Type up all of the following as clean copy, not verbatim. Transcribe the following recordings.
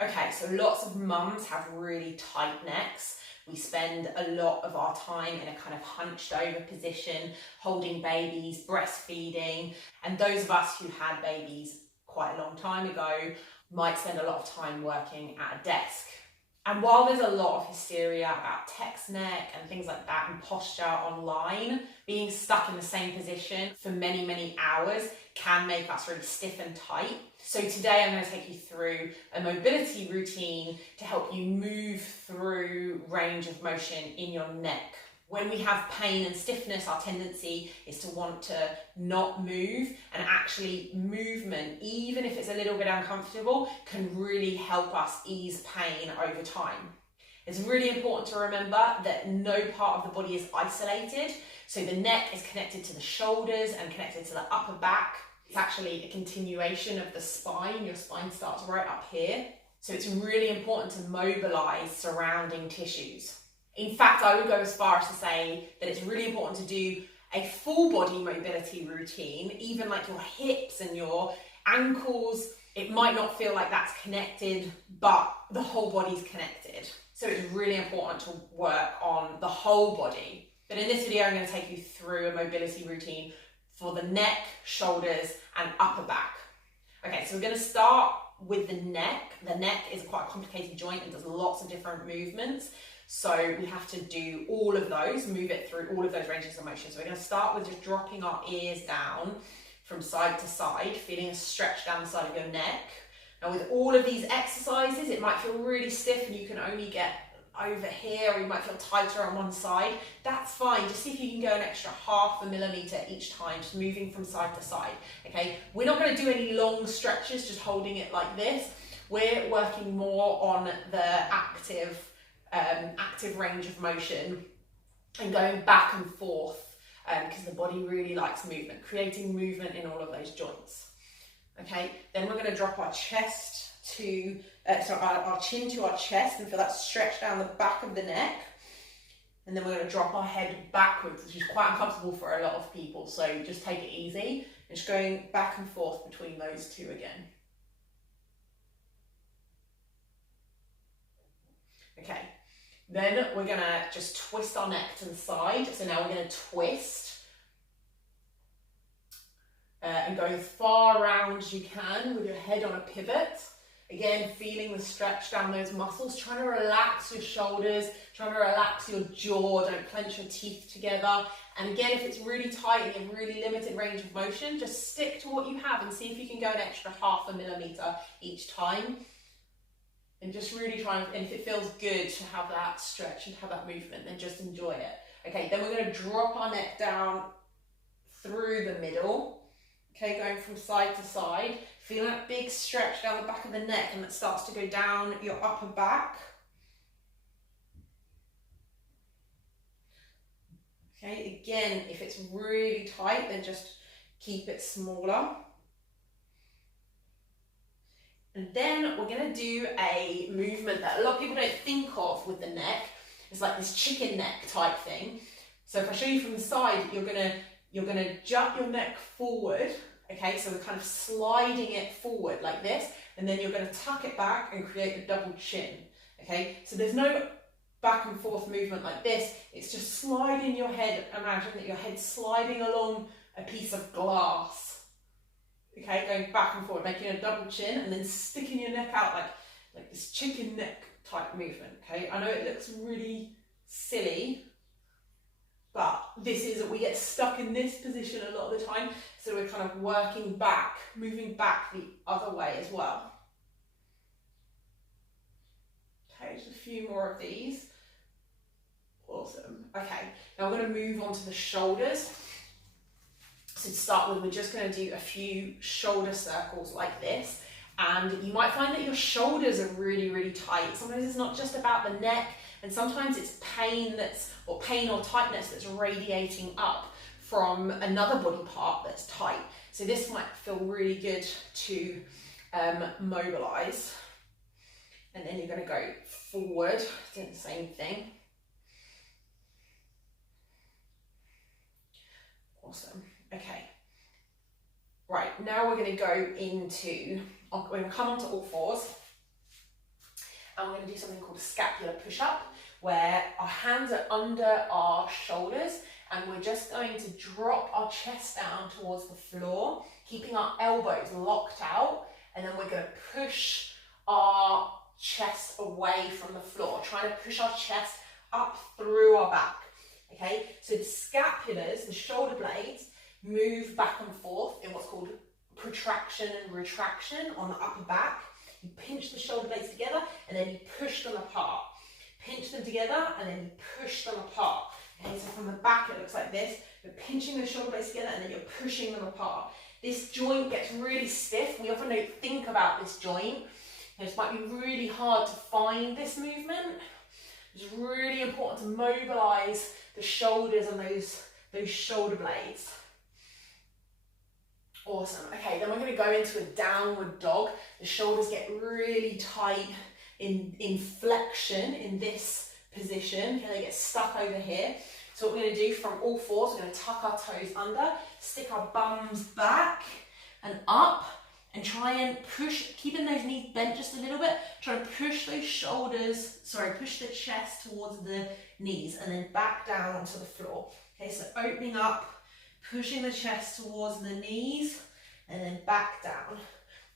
Okay, so lots of mums have really tight necks. We spend a lot of our time in a kind of hunched over position, holding babies, breastfeeding, and those of us who had babies quite a long time ago might spend a lot of time working at a desk. And while there's a lot of hysteria about text neck and things like that and posture online, being stuck in the same position for many, many hours can make us really stiff and tight. So today I'm going to take you through a mobility routine to help you move through range of motion in your neck. When we have pain and stiffness, our tendency is to want to not move, and actually movement, even if it's a little bit uncomfortable, can really help us ease pain over time. It's really important to remember that no part of the body is isolated. So the neck is connected to the shoulders and connected to the upper back. It's actually a continuation of the spine. Your spine starts right up here. So it's really important to mobilize surrounding tissues. In fact, I would go as far as to say that it's really important to do a full body mobility routine, even like your hips and your ankles. It might not feel like that's connected, but the whole body's connected. So it's really important to work on the whole body. But in this video, I'm going to take you through a mobility routine for the neck, shoulders, and upper back. Okay, so we're going to start with the neck. The neck is quite a complicated joint and does lots of different movements. So we have to do all of those, move it through all of those ranges of motion. So we're going to start with just dropping our ears down from side to side, feeling a stretch down the side of your neck. Now with all of these exercises, it might feel really stiff and you can only get over here, or you might feel tighter on one side. That's fine. Just see if you can go an extra 0.5 millimeter each time, just moving from side to side. Okay, we're not going to do any long stretches, just holding it like this. We're working more on the active range of motion and going back and forth because the body really likes movement, creating movement in all of those joints. Okay, then we're going to drop our chest to our chin to our chest and feel that stretch down the back of the neck, and then we're going to drop our head backwards, which is quite uncomfortable for a lot of people, so just take it easy and just going back and forth between those two again. Okay, then we're going to just twist our neck to the side. So now we're going to twist and go as far around as you can with your head on a pivot. Again, feeling the stretch down those muscles, trying to relax your shoulders, trying to relax your jaw, don't clench your teeth together. And again, if it's really tight and you have really limited range of motion, just stick to what you have and see if you can go an extra 0.5 millimeter each time. And just really try and if it feels good to have that stretch and have that movement, then just enjoy it. Okay, then we're going to drop our neck down through the middle. Okay, going from side to side. Feel that big stretch down the back of the neck, and it starts to go down your upper back. Okay, again, if it's really tight, then just keep it smaller. And then we're going to do a movement that a lot of people don't think of with the neck. It's like this chicken neck type thing. So if I show you from the side, you're going to jut your neck forward. Okay, so we're kind of sliding it forward like this, and then you're going to tuck it back and create a double chin. Okay, so there's no back and forth movement like this. It's just sliding your head. Imagine that your head's sliding along a piece of glass. Okay, going back and forward, making a double chin, and then sticking your neck out like this chicken neck type movement. Okay, I know it looks really silly, but this is, we get stuck in this position a lot of the time, so we're kind of working back, moving back the other way as well. Okay, just a few more of these. Awesome. Okay, now we're going to move on to the shoulders. So to start with, we're just going to do a few shoulder circles like this, and you might find that your shoulders are really, really tight. Sometimes it's not just about the neck, and sometimes it's pain or tightness that's radiating up from another body part that's tight. So this might feel really good to mobilize. And then you're going to go forward, doing the same thing. Awesome. Okay. Right, now we're going to go into, we're going to come onto all fours. to do something called a scapular push-up, where our hands are under our shoulders and we're just going to drop our chest down towards the floor, keeping our elbows locked out, and then we're going to push our chest away from the floor, trying to push our chest up through our back. Okay, so the scapulars, the shoulder blades, move back and forth in what's called protraction and retraction on the upper back. You pinch the shoulder blades together and then you push them apart. Pinch them together and then you push them apart. Okay, so from the back it looks like this. You're pinching the shoulder blades together and then you're pushing them apart. This joint gets really stiff. We often don't think about this joint. It might be really hard to find this movement. It's really important to mobilize the shoulders and those shoulder blades. Awesome. Okay, then we're going to go into a downward dog. The shoulders get really tight in flexion in this position. Okay, they get stuck over here. So what we're going to do from all fours, we're going to tuck our toes under, stick our bums back and up, and try and push, keeping those knees bent just a little bit, try to push those shoulders, push the chest towards the knees and then back down onto the floor. Okay, so opening up, pushing the chest towards the knees and then back down.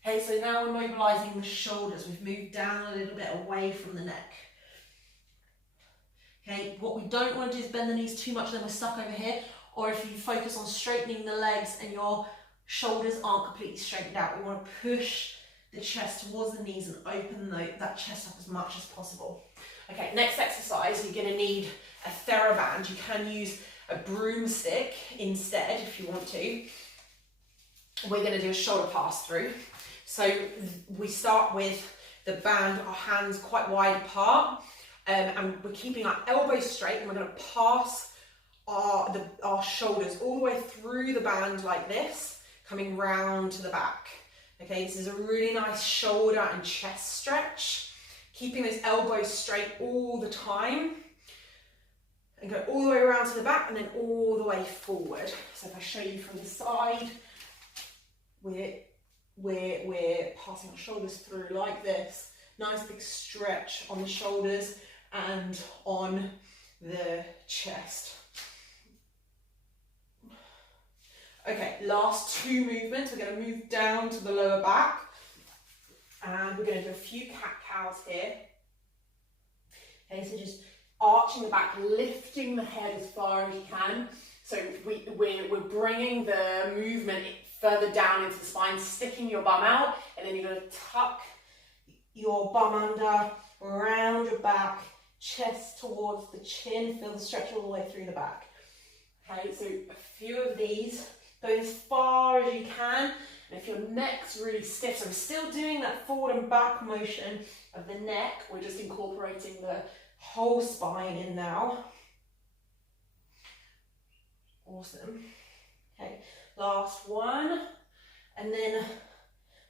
Okay, so now we're mobilizing the shoulders. We've moved down a little bit away from the neck. Okay, what we don't want to do is bend the knees too much, then we're stuck over here. Or if you focus on straightening the legs and your shoulders aren't completely straightened out, we want to push the chest towards the knees and open that chest up as much as possible. Okay, next exercise, you're going to need a TheraBand. You can use a broomstick instead if you want to. We're going to do a shoulder pass through. So we start with the band, our hands quite wide apart, and we're keeping our elbows straight, and we're going to pass our shoulders all the way through the band like this, coming round to the back. Okay, this is a really nice shoulder and chest stretch. Keeping those elbows straight all the time. And go all the way around to the back and then all the way forward. So if I show you from the side, we're passing our shoulders through like this. Nice big stretch on the shoulders and on the chest. Okay, last two movements. We're going to move down to the lower back. And we're going to do a few cat-cows here. Okay, so just arching the back, lifting the head as far as you can. So we're bringing the movement further down into the spine, sticking your bum out, and then you're going to tuck your bum under, around your back, chest towards the chin, feel the stretch all the way through the back. Okay, so a few of these, going as far as you can. And if your neck's really stiff, so we're still doing that forward and back motion of the neck, we're just incorporating the whole spine in now. Awesome. Okay, last one. And then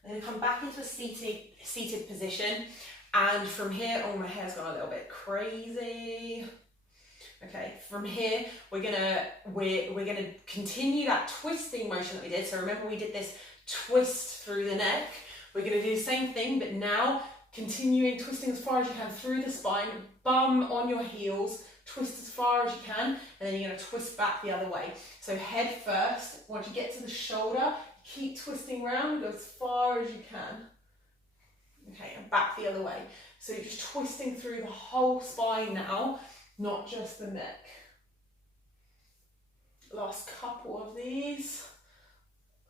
I'm going to come back into a seated position. And from here, oh, my hair's gone a little bit crazy. Okay, from here, we're gonna continue that twisting motion that we did. So remember we did this twist through the neck. We're gonna do the same thing, but now continuing twisting as far as you can through the spine, bum on your heels, twist as far as you can, and then you're gonna twist back the other way. So head first, once you get to the shoulder, keep twisting around, go as far as you can. Okay, and back the other way. So you're just twisting through the whole spine now, not just the neck. Last couple of these.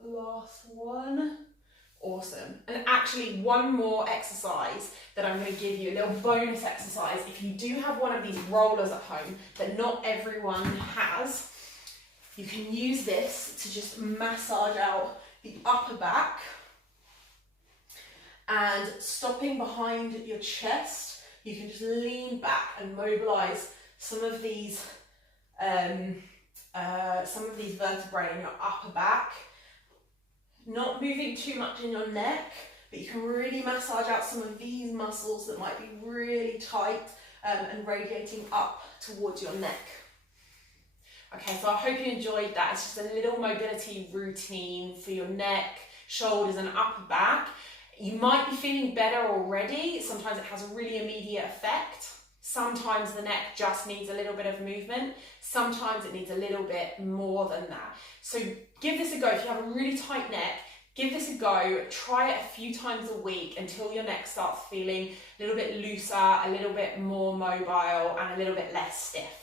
Last one. Awesome. And actually one more exercise that I'm going to give you, a little bonus exercise. If you do have one of these rollers at home that not everyone has, you can use this to just massage out the upper back. And stopping behind your chest, you can just lean back and mobilize some of these vertebrae in your upper back. Not moving too much in your neck, but you can really massage out some of these muscles that might be really tight and radiating up towards your neck. Okay, so I hope you enjoyed that. It's just a little mobility routine for your neck, shoulders and upper back. You might be feeling better already. Sometimes it has a really immediate effect. Sometimes the neck just needs a little bit of movement. Sometimes it needs a little bit more than that. So give this a go. If you have a really tight neck, give this a go. Try it a few times a week until your neck starts feeling a little bit looser, a little bit more mobile, and a little bit less stiff.